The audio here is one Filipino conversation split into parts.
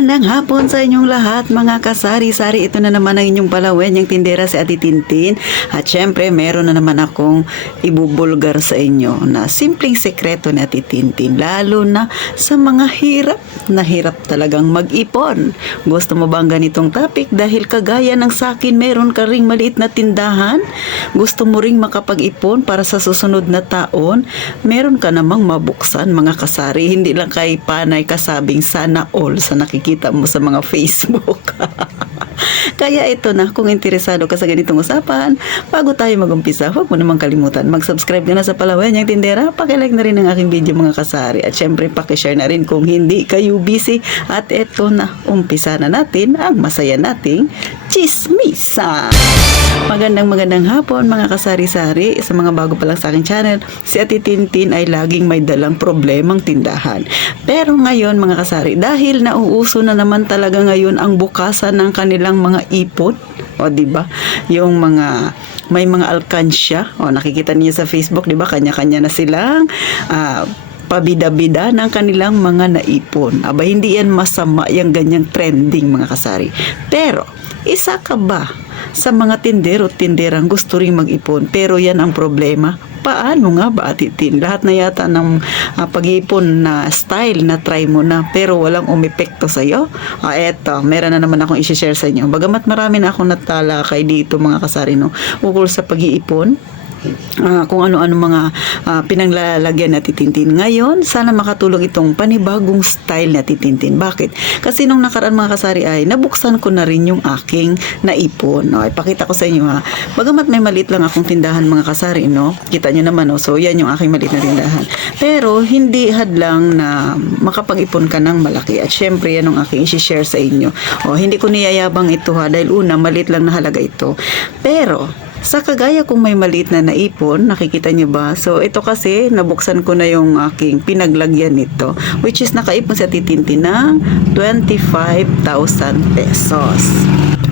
Magandang hapon sa inyong lahat mga kasari-sari. Ito na naman ang inyong palawen, yung tindera si Ate Tintin. At syempre meron na naman akong ibubulgar sa inyo na simpleng sekreto ni Ate Tintin. Lalo na sa mga hirap talagang mag-ipon. Gusto mo ba ang ganitong topic? Dahil kagaya ng sakin, meron ka ring maliit na tindahan. Gusto mo ring makapag-ipon para sa susunod na taon. Meron ka namang mabuksan mga kasari. Hindi lang kay panay kasabing sana all sa nakikita mo sa mga Facebook. Kaya ito na, kung interesado ka sa ganitong usapan, bago tayo mag-umpisa, huwag mo namang kalimutan mag-subscribe ka na sa Palawen yung Tindera, pakilike na rin ang aking video mga kasari, at syempre pakishare na rin kung hindi kayo busy. At ito na, umpisa na natin ang masaya nating chismisa. Magandang hapon mga kasari-sari. Sa mga bago pa lang sa aking channel, si Ate Tintin ay laging may dalang problemang tindahan. Pero ngayon mga kasari, dahil nauuso na naman talaga ngayon ang bukasan ng kanilang mga ipon, o diba, yung mga may mga alkansya, o nakikita niyo sa Facebook, diba, kanya-kanya na silang pabida-bida ng kanilang mga naipon. Aba, hindi yan masama yung ganyang trending mga kasari. Pero isa ka ba sa mga tindero at tinderang gusto ring mag-ipon, pero yan ang problema? Paano nga ba, Ate Tin? Lahat na yata ng pag-iipon na style na try mo na pero walang umepekto sa'yo. Eto, meron na naman akong isi-share sa inyo. Bagamat marami na akong natalakay dito mga kasari, no, ukol sa pag-iipon, kung ano-ano mga pinanglalagyan na Tintin. Ngayon, sana makatulong itong panibagong style na Tintin. Bakit? Kasi nung nakaraan mga kasari ay nabuksan ko na rin yung aking naipon. Ipakita ko sa inyo ha. Bagamat may maliit lang akong tindahan mga kasari, no? Kita nyo naman, no? So yan yung aking maliit na tindahan. Pero hindi hadlang na makapag-ipon ka ng malaki. At syempre yan ang aking isi-share sa inyo. Hindi ko niyayabang ito ha, dahil una, maliit lang na halaga ito. Pero sa kagaya kung may maliit na naipon, nakikita nyo ba? So, ito kasi, nabuksan ko na yung aking pinaglagyan nito, which is nakaipon sa Titintin ng 25,000 pesos.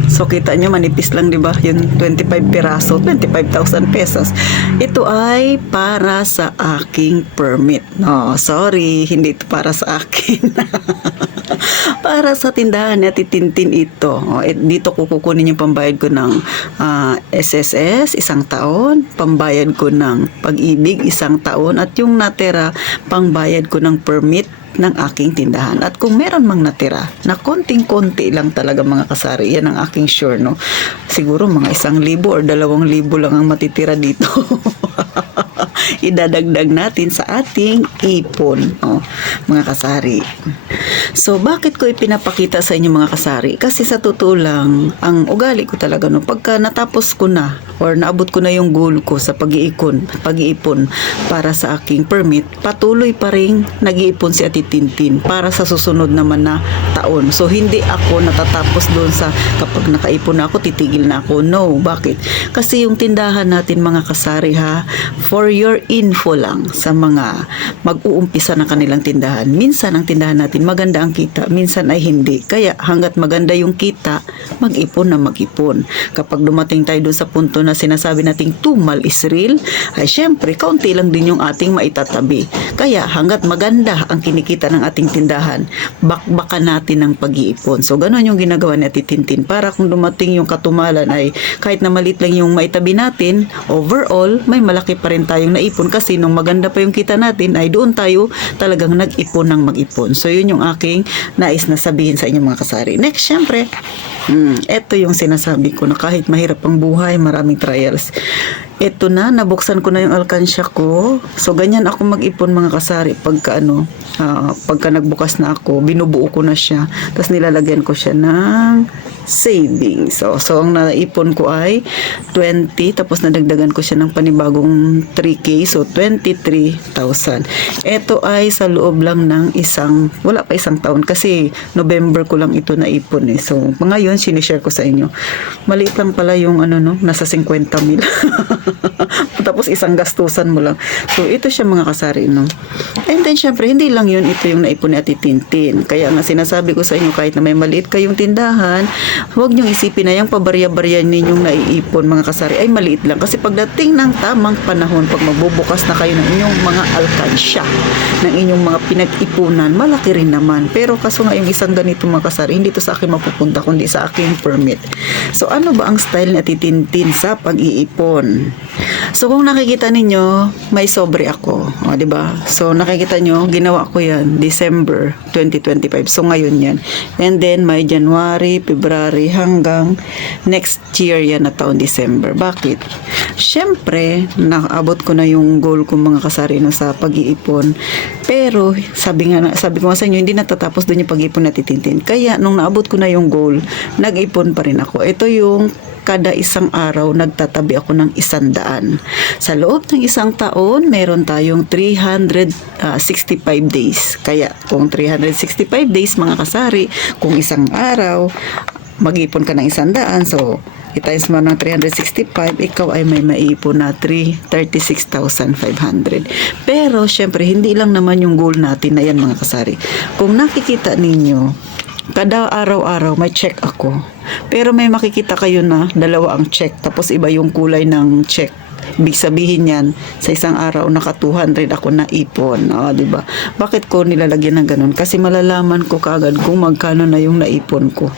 So, kita nyo, manipis lang, di ba? Yung 25 piraso, 25,000 pesos. Ito ay para sa aking permit. No, sorry, hindi ito para sa akin. Para sa tindahan ni Ate Tintin ito. Dito ko kukunin yung pambayad ko ng SSS, 1 taon, pambayad ko ng Pag-ibig, 1 taon, at yung natira, pangbayad ko ng permit ng aking tindahan. At kung meron mang natira na konting-konti lang talaga mga kasari, yan ang aking sure, no? Siguro mga 1,000 or 2,000 lang ang matitira dito. Idadagdag natin sa ating ipon, mga kasari. So, bakit ko ipinapakita sa inyo mga kasari? Kasi sa totoo lang, ang ugali ko talaga, no, pagka natapos ko na or naabot ko na yung goal ko sa pag-iipon para sa aking permit, patuloy pa rin nag-iipon si Ate Tintin para sa susunod naman na taon. So, hindi ako natatapos doon sa kapag nakaipon na ako, titigil na ako. No, bakit? Kasi yung tindahan natin mga kasari ha, for your info lang sa mga mag-uumpisa ng kanilang tindahan. Minsan ang tindahan natin maganda ang kita, minsan ay hindi. Kaya hanggat maganda yung kita, mag-ipon na mag-ipon. Kapag dumating tayo doon sa punto na sinasabi nating tumal is real, ay syempre, kaunti lang din yung ating maitatabi. Kaya hanggat maganda ang kinikita ng ating tindahan, bakbakan natin ng pag-iipon. So, ganun yung ginagawa ni Ate Tintin para kung dumating yung katumalan ay kahit na maliit lang yung maitabi natin, overall, may malaki pa rin tayong naipon kasi nung maganda pa yung kita natin ay doon tayo talagang nag-ipon ng mag-ipon. So, yun yung aking nais na sabihin sa inyo mga kasari. Next, syempre, ito yung sinasabi ko na kahit mahirap ang buhay, maraming trials. Ito na, nabuksan ko na yung alkansya ko. So, ganyan ako mag-ipon mga kasari. Pagka nagbukas na ako, binubuo ko na siya. Tapos nilalagyan ko siya ng savings. So ang naipon ko ay 20, tapos nadagdagan ko siya ng panibagong 3K. So, 23,000. Ito ay sa loob lang ng wala pa 1 taon kasi November ko lang ito naipon eh. So, ngayon, sinishare ko sa inyo. Maliit lang pala yung nasa 50,000. Tapos isang gastusan mo lang. So, ito siya mga kasari, no? And then, syempre, hindi lang yun, ito yung naipon ni Ate Tintin. Kaya nga sinasabi ko sa inyo, kahit na may maliit kayong tindahan, huwag niyong isipin na yung pabarya-barya ninyong naiipon mga kasari ay maliit lang. Kasi pagdating ng tamang panahon, pag magbubukas na kayo ng inyong mga alkansya, ng inyong mga pinag-ipunan, malaki rin naman. Pero kaso nga yung isang ganito mga kasari, hindi to sa akin mapupunta kundi sa aking permit. So ano ba ang style ni Ate Tintin sa pag-iipon? So kung nakikita ninyo, may sobre ako, o, diba? So nakikita nyo, ginawa ko yan December 2025. So ngayon yan. And then may January, February hanggang next year yan na taon December. Bakit? Syempre, nakaabot ko na yung goal ko mga kasari no, sa pag-iipon. Pero sabi ko nga sa inyo, hindi natatapos doon yung pag-iipon na titintin. Kaya nung naabot ko na yung goal, nag-ipon pa rin ako. Ito yung kada isang araw nagtatabi ako ng 100. Sa loob ng isang taon, meron tayong 365 days. Kaya kung 365 days mga kasari, kung isang araw, mag-ipon ka ng 100. So, i-times mo ng 365, ikaw ay may maipon na 36,500. Pero, syempre, hindi lang naman yung goal natin na yan mga kasari. Kung nakikita ninyo, kada araw-araw may check ako. Pero may makikita kayo na dalawa ang check, tapos iba yung kulay ng check. Ibig sabihin yan, sa isang araw naka 200 ako na ipon. Diba? Bakit ko nilalagyan ng ganun? Kasi malalaman ko kaagad kung magkano na yung naipon ko.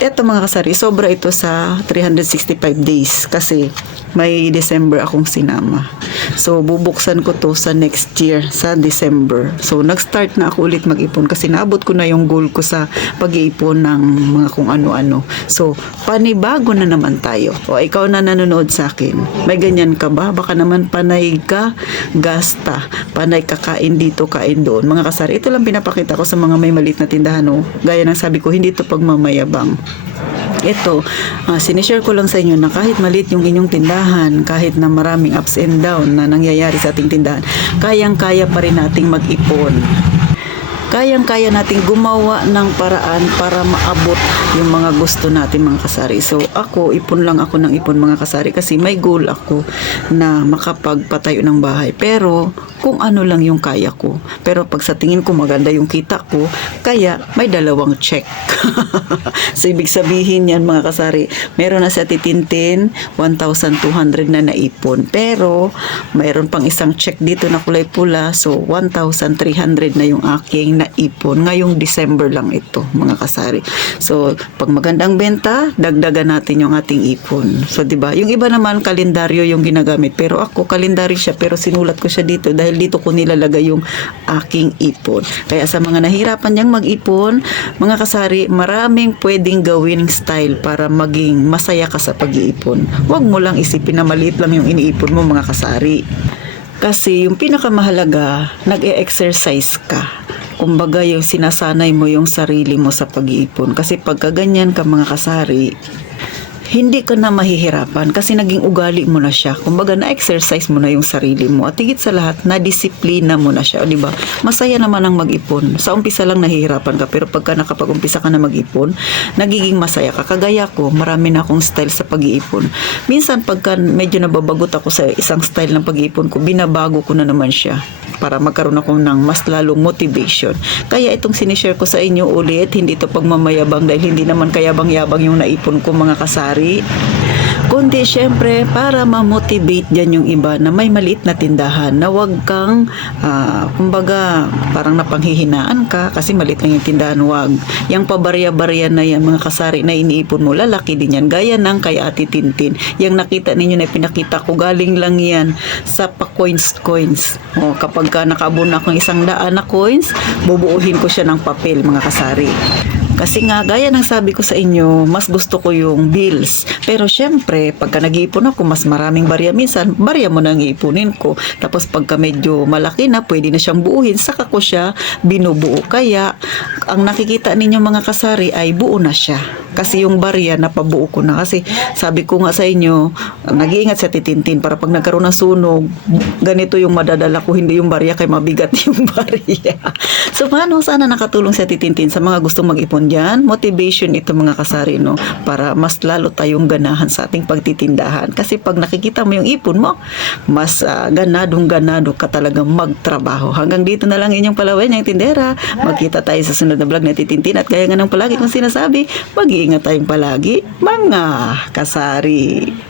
Eto mga kasari, sobra ito sa 365 days kasi may December akong sinama. So, bubuksan ko to sa next year, sa December. So, nag-start na ako ulit mag-ipon kasi naabot ko na yung goal ko sa pag-iipon ng mga kung ano-ano. So, panibago na naman tayo. O, ikaw na nanonood sa akin. May ganyan ka ba? Baka naman panay ka gasta. Panay ka kain dito, kain doon. Mga kasari, ito lang pinapakita ko sa mga may maliit na tindahan. Gaya ng sabi ko, hindi to pagmamayabang. Ito, sinishare ko lang sa inyo na kahit maliit yung inyong tindahan, kahit na maraming ups and down na nangyayari sa ating tindahan, kayang-kaya pa rin nating mag-ipon. Kayang-kaya nating gumawa ng paraan para maabot yung mga gusto natin mga kasari. So ako, ipon lang ako ng ipon mga kasari kasi may goal ako na makapagpatayo ng bahay. Pero kung ano lang yung kaya ko. Pero pag sa tingin ko maganda yung kita ko, kaya may dalawang check. So ibig sabihin yan mga kasari, meron na sa Titintin 1,200 na naipon. Pero mayroon pang isang check dito na kulay pula, so 1,300 na yung aking naipon. Ngayong December lang ito mga kasari. So pag magandang benta, dagdagan natin yung ating ipon. So 'di ba? Yung iba naman kalendaryo yung ginagamit, pero ako kalendaryo siya pero sinulat ko siya dito dahil dito ko nilalagay yung aking ipon. Kaya sa mga nahirapan niyang mag-ipon, mga kasari, maraming pwedeng gawin style para maging masaya ka sa pag-iipon. Huwag mo lang isipin na maliit lang yung iniipon mo mga kasari. Kasi yung pinakamahalaga, nag-e-exercise ka. Kumbaga yung sinasanay mo yung sarili mo sa pag-iipon. Kasi pagka ganyan ka mga kasari, hindi ka na mahihirapan kasi naging ugali mo na siya. Kumbaga na-exercise mo na yung sarili mo at higit sa lahat, na-disiplina mo na siya. O diba? Masaya naman ang mag-ipon. Sa umpisa lang nahihirapan ka pero pagka nakapag-umpisa ka na mag-ipon, nagiging masaya ka. Kagaya ko, marami na akong style sa pag-iipon. Minsan pagka medyo nababagot ako sa isang style ng pag-iipon ko, binabago ko na naman siya para magkaroon ako ng mas lalong motivation. Kaya itong sinishare ko sa inyo ulit, hindi ito pagmamayabang dahil hindi naman kayabang-yabang yung naipon ko mga kasari. Kundi syempre para ma-motivate dyan yung iba na may maliit na tindahan na wag kang kumbaga parang napanghihinaan ka kasi maliit lang yung tindahan, wag. Yung pabarya-barya na yan mga kasari na iniipon mo, lalaki din yan. Gaya ng kay Ate Tintin. Yung nakita ninyo na pinakita ko, galing lang yan sa pa-coins. O, kapag nakaabon akong 100 na coins, bubuuhin ko siya ng papel mga kasari. Kasi nga, gaya ng sabi ko sa inyo, mas gusto ko yung bills. Pero syempre, pagka nag-iipon ako, mas maraming barya. Minsan, barya mo nang iipunin ko. Tapos pagka medyo malaki na, pwede na siyang buuhin, saka ko siya binubuo. Kaya, ang nakikita ninyo mga kasari ay buo na siya. Kasi yung barya, napabuo ko na. Kasi sabi ko nga sa inyo, nag-iingat sa titintin para pag nagkaroon ng sunog, ganito yung madadala ko, hindi yung barya, kay mabigat yung barya. So, paano sana nakatulong sa titintin sa mga gustong mag-ipon dyan? Motivation ito mga kasari, no? Para mas lalo tayong ganahan sa ating pagtitindahan. Kasi pag nakikita mo yung ipon mo, mas ganadong-ganado ka talagang magtrabaho. Hanggang dito na lang inyong palaway ng tindera. Magkita tayo sa sunod na vlog na titintin. At kaya nga ng palagi kong sinasabi, mag-iingat tayong palagi, mga kasari.